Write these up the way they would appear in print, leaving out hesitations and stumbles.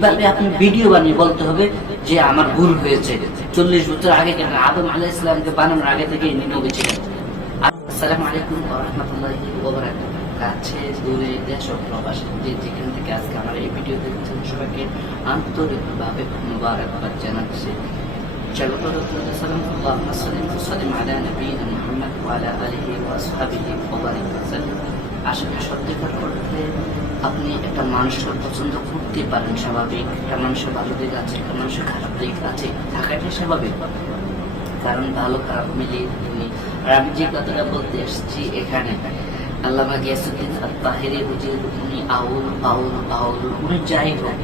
এইভাবে আপনি ভিডিও বানিয়ে বলতে হবে যে আমার ভুল হয়েছে। 40 বছর আগে কেন আদম আলাইহিস সালামকে বানানোর আগে থেকে ইনি নবী ছিলেন। আসসালামু আলাইকুম ওয়া রাহমাতুল্লাহি ওয়া বারাকাতুহু। কাছে দূরে দেশ ও প্রবাসে যে যেখান থেকে আজকে আমার এই ভিডিও দেখছেন সবাইকে আন্তরিকভাবে মুবারকবাদ জানাচ্ছি। চলো রাসূলুল্লাহ সাল্লাল্লাহু আলাইহি ওয়াসাল্লাম আলা নবিয়িনা মুহাম্মদ ওয়া আলা আলিহি ওয়া আসহাবিহি ওয়া বারিক ওয়াসাল্লাম। আসলে সত্যিকার অর্থে আপনি একটা মানুষকে পছন্দ করতে পারেন, স্বাভাবিক। একটা মানুষের ভালো দিক আছে, একটা মানুষের খারাপ দিক আছে, থাকাটাই স্বাভাবিক, কারণ ভালো খারাপ মিলিয়ে তিনি। আর আমি যে কথাটা বলতে এসেছি এখানে, আল্লামা গিয়াসউদ্দিন আত-তাহেরি হুজুর, উনি আউল উনি যাই হোক,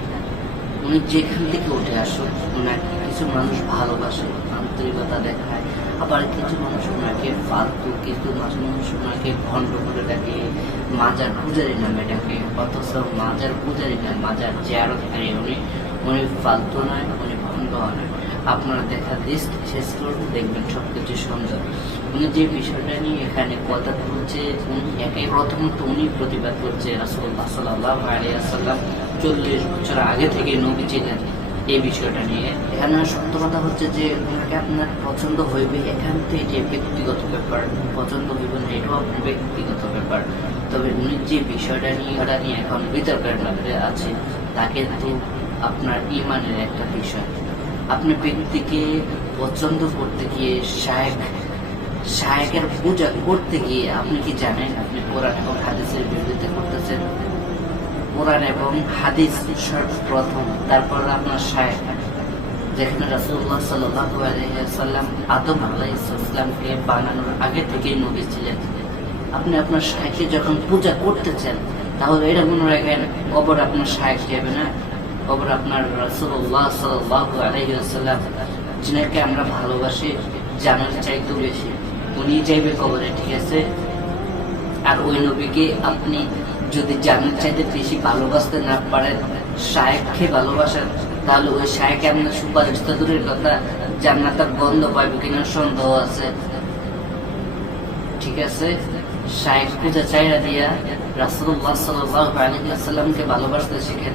উনি যেখান থেকে উঠে আসুন, ওনাকে কিছু মানুষ ভালোবাসে, আন্তরিকতা দেখায়, আবার কিছু মানুষ ওনাকে ফালতু, কিছু মানুষ ওনাকে ভণ্ড করে ডাকে, মাজার পূজারি নামে ডাকে। অথচ মাজার পূজারি নয়, মাজার জিয়ারতকারী উনি ফালতু নয়, উনি ভণ্ড নয়। আপনারা দেখা লিস্ট শেষ করুন, দেখবেন সবকিছু সুন্দর। উনি যে বিষয়টা নিয়ে এখানে কথা বলছে, উনি একাই প্রথমত উনি প্রতিবাদ করছে রাসূলুল্লাহ সাল্লাল্লাহু আলাইহি ওয়াসাল্লাম 40 বছর আগে থেকে নবী ছিলেন। এই বিষয়টা নিয়ে এখানে সত্য কথা হচ্ছে যে ওনাকে আপনার পছন্দ হইবে, এখান থেকে ব্যক্তিগত ব্যাপার, পছন্দ হইবে না এটাও আপনার ব্যক্তিগত ব্যাপার। তবে উনি যে বিষয়টা নিয়ে এখন বিতর্কের মধ্যে আছে, তাকে তো আপনার ইমানের একটা বিষয়। আপনি ব্যক্তিকে পছন্দ করতে গিয়ে শায়েকের পূজা করতে গিয়ে আপনি কি জানেন আপনি কোরআন এবং হাদিসের বিরোধিতা করতেছেন? কোরআন এবং হাদিস সর্বপ্রথম, তারপর আপনার শায়েখ। যেখানে রাসূলুল্লাহ সাল্লাল্লাহু আলাইহি ওয়াসাল্লাম আদম আলাইহিস সালামকে বানানোর আগে থেকেই নবী ছিলেন। আপনি আপনার শায়েখকে যখন পূজা করতেছেন, তাহলে এটা মনে রাখেন কবর আপনার শায়েখ যাবে না, কবর আপনার রাসূলুল্লাহ সাল্লাল্লাহু আলাইহি ওয়াসাল্লাম, যিনাকে আমরা ভালোবাসি জানার চাইতে বেশি, উনি যাইবে কবরে, ঠিক আছে? আর ওই নবীকে আপনি যদি জানার চাইতে বেশি ভালোবাসতে না পারেন, শায়েখকে ভালোবাসেন, তাহলে ওই শায়েখ আপনার সুপারিশ তো দূরের কথা, জান্নাতের গন্ধ পাইবে কিনা সন্দেহ আছে, ঠিক আছে? শায়েখ পূজা চাইরা দিয়া রাসূলুল্লাহ সাল্লাল্লাহু আলাইহি ওয়াসাল্লামকে ভালোবাসতে শিখেন,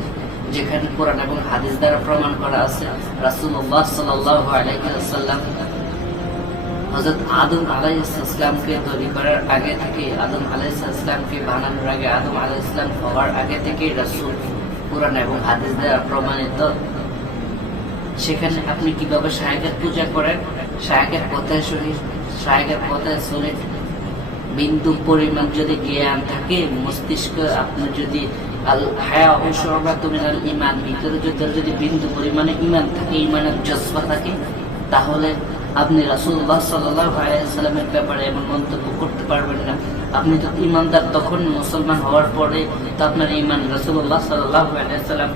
যেখানে কোরআন এবং হাদিস দ্বারা প্রমাণ করা আছে রাসূলুল্লাহ সাল্লাল্লাহু আলাইহি ওয়াসাল্লাম হযরত আদম আলাইহিস সালামকে তৈরি করার আগে থেকে, আদম আলাইহিস সালামকে বানানোর আগে, আদম আলাইহিস সালাম হওয়ার আগে থেকে রাসূল কোরআন এবং হাদিস দ্বারা প্রমাণিত। সেখানে আপনি কিভাবে শায়েখের পূজা করেন? শায়েখের কথায় শুনি, শায়েখের কথায় শুনে বিন্দু পরিমাণ যদি জ্ঞান থাকে, মস্তিষ্ক আপনি যদি আল হায়া ও শুরবাতু মিনাল ঈমান, ভিতরে যদি বিন্দু পরিমাণে ঈমান থাকে, ঈমানের জজবা থাকে, তাহলে আপনি রাসূলুল্লাহ সাল্লাল্লাহু আলাইহি ওয়াসাল্লামের ব্যাপারে এমন মন্তব্য করতে পারবেন না। আপনি তো ঈমানদার তখন, মুসলমান হওয়ার পরে তো আপনার ঈমান রাসূলুল্লাহ সাল্লাল্লাহু আলাইহি ওয়াসাল্লাম,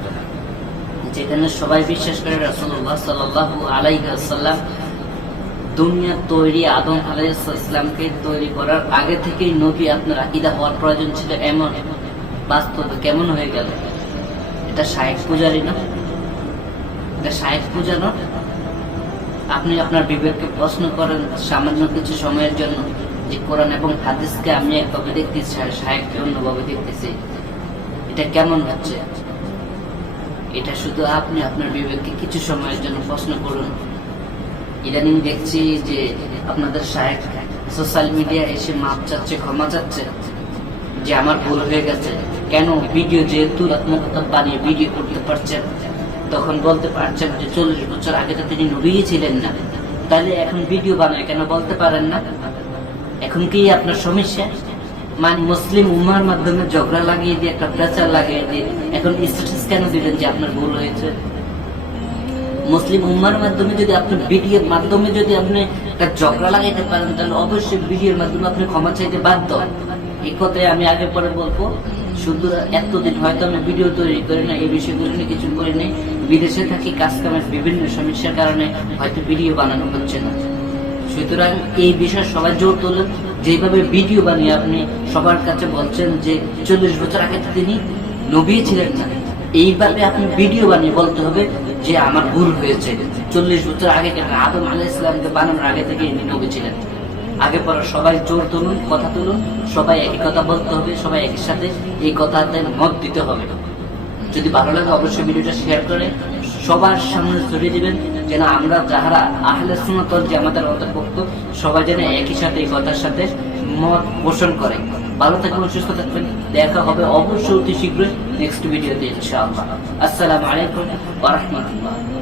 যেখানে সবাই বিশ্বাস করে রাসূলুল্লাহ সাল্লাল্লাহু আলাইহি ওয়াসাল্লাম দুনিয়া তৈরি আদম আলাইহিস সালামকে তৈরি করার আগে থেকেই নবী, আপনার আকীদা হওয়ার প্রয়োজন ছিল। এমন বাস্তবে কেমন হয়ে গেল? এটা শায়েখ পূজারি না? এটা শায়েখ পূজা না? আপনি আপনার বিবেককে প্রশ্ন করেন সামান্য কিছু সময়ের জন্য, যে কোরআন এবং হাদিসকে আমি একভাবে দেখতেছি, শায়েখকে অন্যভাবে দেখতেছি, এটা কেমন হচ্ছে? এটা শুধু আপনি আপনার বিবেককে কিছু সময়ের জন্য প্রশ্ন করুন। ইদানিং দেখছি যে আপনাদের শায়েখ সোশ্যাল মিডিয়া এসে মাপ চাচ্ছে, ক্ষমা চাচ্ছে, যে আমার ভুল হয়ে গেছে। কেন? ভিডিও যেহেতু আত্মকথা বানিয়ে ভিডিও করতে পারছেন, তখন বলতে পারছেন যে 40 বছর আগে তো তিনি নবীই ছিলেন না, তাহলে এখন ভিডিও বানায় কেন বলতে পারেন না? এখন কি আপনার সমস্যা? মানে মুসলিম উম্মার মাধ্যমে ঝগড়া লাগিয়ে দিয়ে, একটা প্রেচার লাগিয়ে দিয়ে এখন স্ট্যাটাস কেন দিলেন যে আপনার ভুল হয়েছে? মুসলিম উম্মার মাধ্যমে যদি আপনি ভিডিওর মাধ্যমে যদি আপনি একটা ঝগড়া লাগাইতে পারেন, তাহলে অবশ্যই ভিডিওর মাধ্যমে আপনি ক্ষমা চাইতে বাধ্য। এই কথাই আমি আগে পরে বলবো। শুধু এতদিন হয়তো আমি ভিডিও তৈরি করি না, এই বিষয়গুলো নিয়ে কিছু করি নাই, বিদেশে থাকি, কাজ কামের বিভিন্ন সমস্যার কারণে হয়তো ভিডিও বানানো হচ্ছে না। সুতরাং এই বিষয়ে সবাই জোর তোলেন। যেভাবে ভিডিও বানিয়ে আপনি সবার কাছে বলছেন যে 40 বছর আগে তিনি নবী ছিলেন না, এইভাবে আপনি ভিডিও বানিয়ে বলতে হবে যে আমার ভুল হয়েছে। 40 বছর আগে কেন আদম আলাইহিস সালামকে বানানোর আগে থেকে ইনি নবী ছিলেন। আগে পরে সবাই জোর তুলুন, কথা তুলুন, সবাই একই কথা বলতে হবে, সবাই একই সাথে এই কথাতে মত দিতে হবে। যদি ভালো লাগে অবশ্যই ভিডিওটা শেয়ার করে সবার সামনে ছড়িয়ে দিবেন, যেন আমরা যারা আহলে সুন্নাত ওয়াল জামাতের অন্তর্ভুক্ত সবাই যেন একই সাথে এই কথার সাথে মত পোষণ করে। ভালো থাকবেন, সুস্থ থাকবেন, দেখা হবে অবশ্যই অতি শীঘ্রই নেক্সট ভিডিওতে ইনশাআল্লাহ। আসসালামু আলাইকুম ওয়া রাহমাতুল্লাহ।